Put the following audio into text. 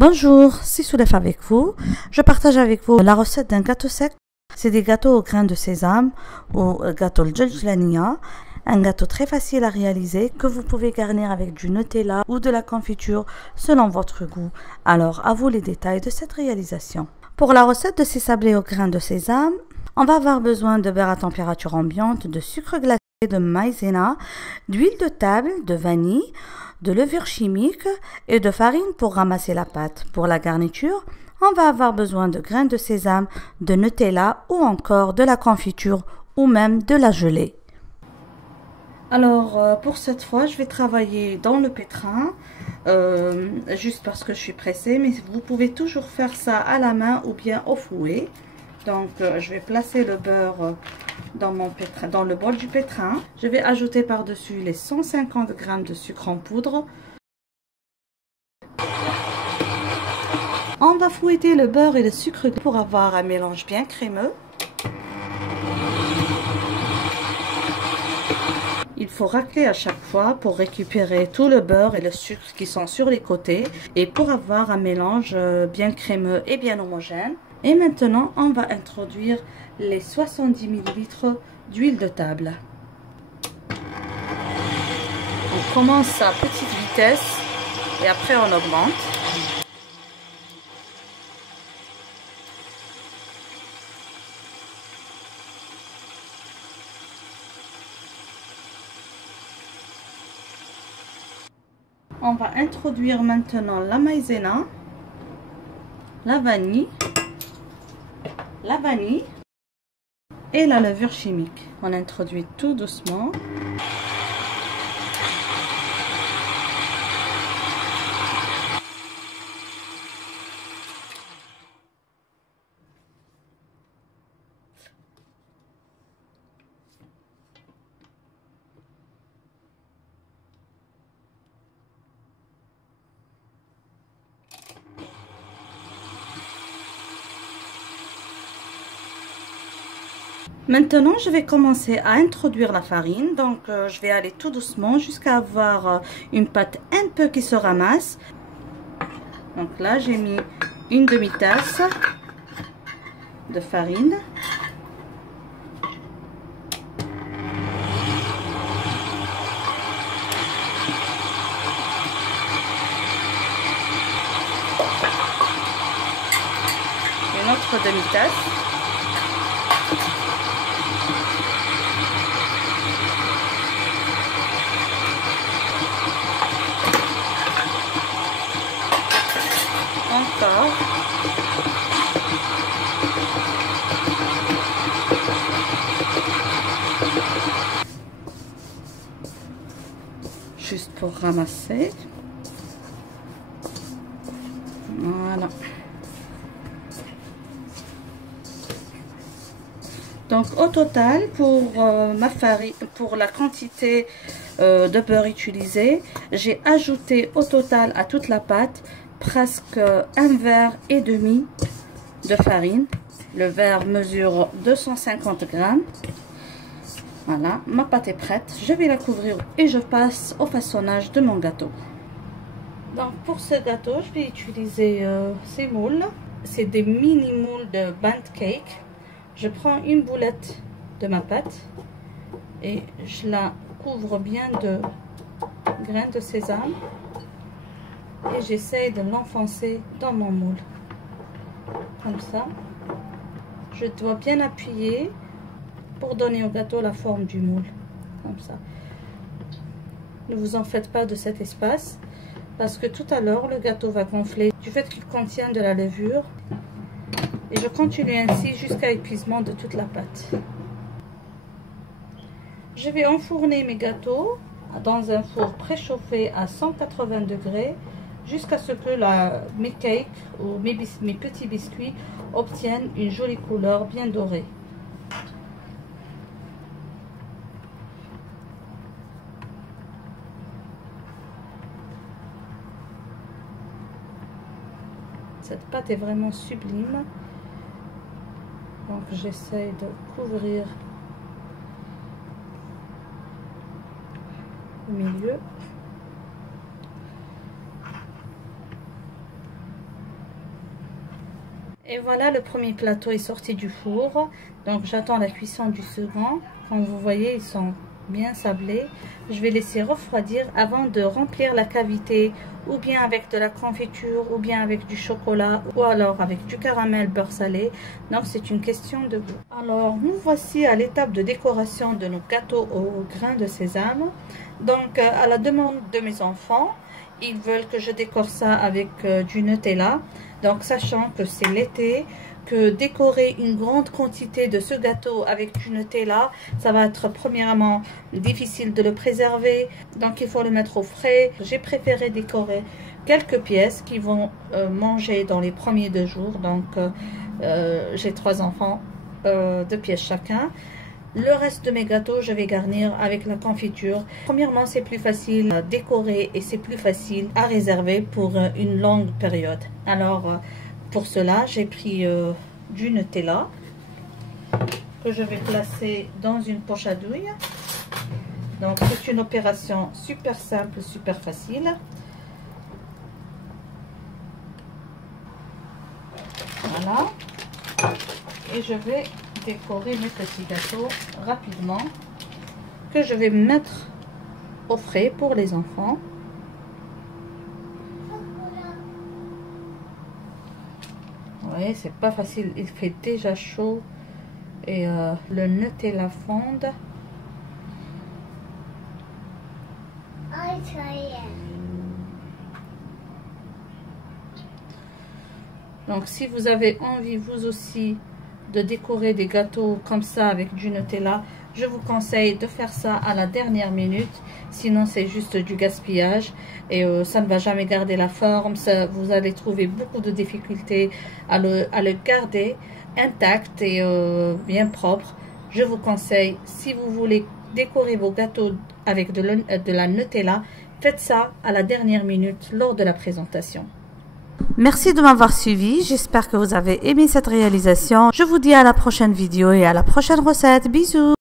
Bonjour, c'est Soulef avec vous. Je partage avec vous la recette d'un gâteau sec. C'est des gâteaux au grain de sésame ou gâteau al-Djeljelania. Un gâteau très facile à réaliser que vous pouvez garnir avec du Nutella ou de la confiture selon votre goût. Alors, à vous les détails de cette réalisation. Pour la recette de ces sablés au grain de sésame, on va avoir besoin de beurre à température ambiante, de sucre glacé, de maïzena, d'huile de table, de vanille, de levure chimique et de farine pour ramasser la pâte. Pour la garniture, on va avoir besoin de grains de sésame, de Nutella ou encore de la confiture ou même de la gelée. Alors pour cette fois, je vais travailler dans le pétrin, juste parce que je suis pressée, mais vous pouvez toujours faire ça à la main ou bien au fouet. Donc je vais placer le beurre dans mon pétrin, dans le bol du pétrin. Je vais ajouter par-dessus les 150 g de sucre en poudre. On va fouetter le beurre et le sucre pour avoir un mélange bien crémeux. Il faut racler à chaque fois pour récupérer tout le beurre et le sucre qui sont sur les côtés et pour avoir un mélange bien crémeux et bien homogène. Et maintenant, on va introduire les 70 ml d'huile de table. On commence à petite vitesse et après on augmente. On va introduire maintenant la maïzena, la vanille et la levure chimique. On introduit tout doucement. Maintenant, je vais commencer à introduire la farine. Donc, je vais aller tout doucement jusqu'à avoir une pâte un peu qui se ramasse. Donc là, j'ai mis une demi-tasse de farine. Une autre demi-tasse. Encore. Juste pour ramasser. Voilà. Donc au total, pour ma farine, pour la quantité de beurre utilisée, j'ai ajouté au total à toute la pâte presque un verre et demi de farine. Le verre mesure 250 g. Voilà, ma pâte est prête. Je vais la couvrir et je passe au façonnage de mon gâteau. Donc pour ce gâteau, je vais utiliser ces moules. C'est des mini moules de Bundt Cake. Je prends une boulette de ma pâte et je la couvre bien de grains de sésame. Et j'essaie de l'enfoncer dans mon moule, comme ça. Je dois bien appuyer pour donner au gâteau la forme du moule, comme ça. Ne vous en faites pas de cet espace, parce que tout à l'heure, le gâteau va gonfler du fait qu'il contient de la levure. Et je continue ainsi jusqu'à épuisement de toute la pâte. Je vais enfourner mes gâteaux dans un four préchauffé à 180 degrés jusqu'à ce que mes cakes ou mes petits biscuits obtiennent une jolie couleur bien dorée. Cette pâte est vraiment sublime. Donc j'essaie de couvrir au milieu. Et voilà, le premier plateau est sorti du four. Donc j'attends la cuisson du second. Comme vous voyez, ils sont bien sablés. Je vais laisser refroidir avant de remplir la cavité, ou bien avec de la confiture, ou bien avec du chocolat, ou alors avec du caramel beurre salé. Donc c'est une question de goût. Alors nous voici à l'étape de décoration de nos gâteaux au grain de sésame. Donc à la demande de mes enfants, ils veulent que je décore ça avec du Nutella. Donc sachant que c'est l'été, que décorer une grande quantité de ce gâteau avec du Nutella, ça va être premièrement difficile de le préserver, donc il faut le mettre au frais. J'ai préféré décorer quelques pièces qui vont manger dans les premiers 2 jours. Donc j'ai 3 enfants, 2 pièces chacun. Le reste de mes gâteaux, je vais garnir avec la confiture. Premièrement, c'est plus facile à décorer et c'est plus facile à réserver pour une longue période. Alors, pour cela, j'ai pris du Nutella que je vais placer dans une poche à douille. Donc, c'est une opération super simple, super facile. Voilà. Et je vais décorer mes petits gâteaux rapidement, que je vais mettre au frais pour les enfants. Oui, c'est pas facile, il fait déjà chaud et le Nutella fonde. Donc si vous avez envie vous aussi de décorer des gâteaux comme ça avec du Nutella, je vous conseille de faire ça à la dernière minute, sinon c'est juste du gaspillage et ça ne va jamais garder la forme. Ça, vous allez trouver beaucoup de difficultés à le garder intact et bien propre. Je vous conseille, si vous voulez décorer vos gâteaux avec de la Nutella, faites ça à la dernière minute lors de la présentation. Merci de m'avoir suivi, j'espère que vous avez aimé cette réalisation. Je vous dis à la prochaine vidéo et à la prochaine recette. Bisous!